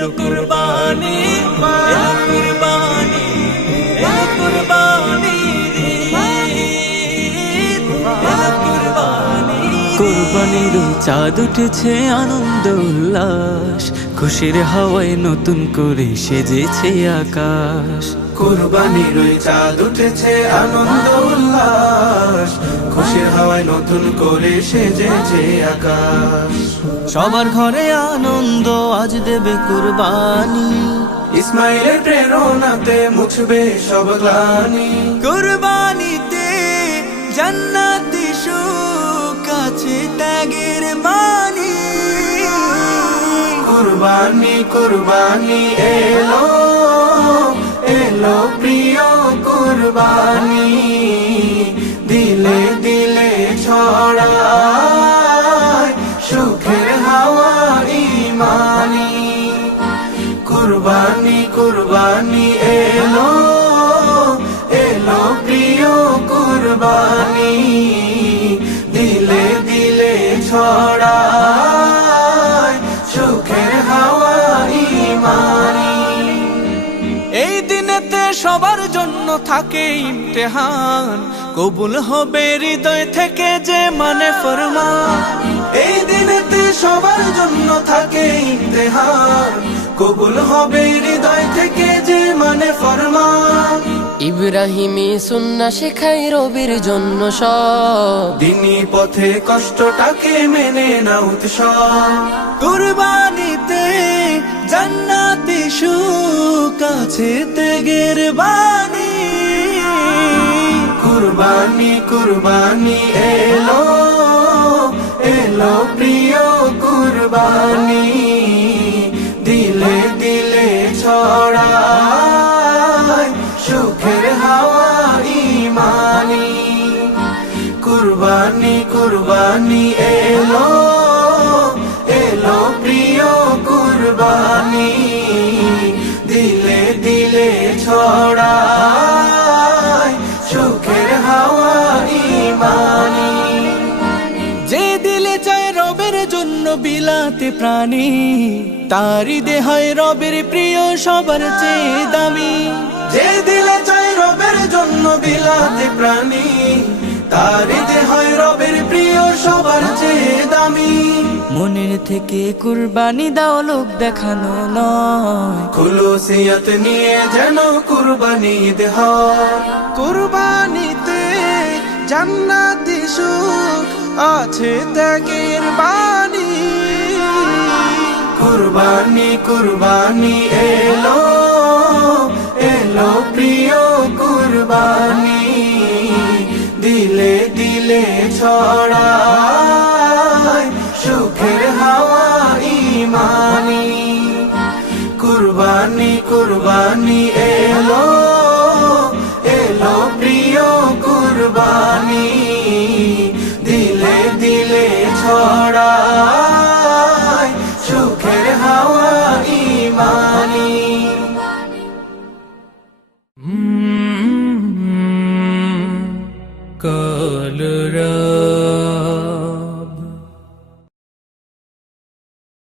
এলো কুরবানি, এলো কুরবানি, এলো কুরবানি, এলো কুরবানি। কুরবানির চাঁদ উঠেছে আনন্দ উল্লাস, খুশির হাওয়ায় নতুন করে সেজেছে আকাশ। কুরবানির চাঁদ উঠেছে আনন্দ উল্লাস, খুশির হাওয়ায় নতুন করে সেজেছে আকাশ। সবার ঘরে আনন্দ আজ দেবে কুরবানি, ইসমাইলের প্রেরণাতে মুছবে সব গ্লানি। কুরবানিতে জান্নাতি সুখ আছে ত্যাগের বাণী। কুরবানি কুরবানি এলো, এলো প্রিয় কুরবানি, দিলে দিলে ছড়ায় সুখের হাওয়া ইমানি। কুরবানি কুরবানি এলো, এলো প্রিয় কুরবানি, দিলে দিলে ছড়ায় সুখের হাওয়া ইমানি। এই দিনেতে সবার জন্য থাকে ইমতিহান, কবুল হবে হৃদয় থেকে যে মানে ফরমান। এই দিনেতে সবার জন্য থাকে ইমতিহান, কবুল হবে হৃদয় থেকে যে মানে ফরমান। ইব্রাহিমী সুন্নাহ শেখাই রবির জন্য সব, দিনী পথে কষ্টটাকে মেনে না উৎসব। কুরবানিতে জান্নাতি সুখ আছে ত্যাগের বাণী। কুরবানি কুরবানি এলো, এলো প্রিয় কুরবানি, দিলে দিলে ছড়ায় সুখের হাওয়া ইমানি। কুরবানি কুরবানি এলো, এলো প্রিয় কুরবানি, দিলে দিলে ছড়ায় সুখের হাওয়া ইমানি। যে দিলে চায় রবের জন্য বিলাতে প্রাণী, তারি দেহায় রবের প্রিয় সবার চেয়ে দামি। যে দিলে চায় রবের জন্য বিলাতে প্রাণী, তারি দেহায় রবের প্রিয় সবার চেয়ে দামি। মনের থেকে কুরবানি দাও লোক দেখানো নয়, খুলুসিয়ত নিয়ে যেন কুরবানি দেহ। কুরবানিতে জান্নাতি সুখ আছে ত্যাগের বাণী। কুরবানি কুরবানি এলো, এলো প্রিয় কুরবানি, দিলে দিলে ছড়া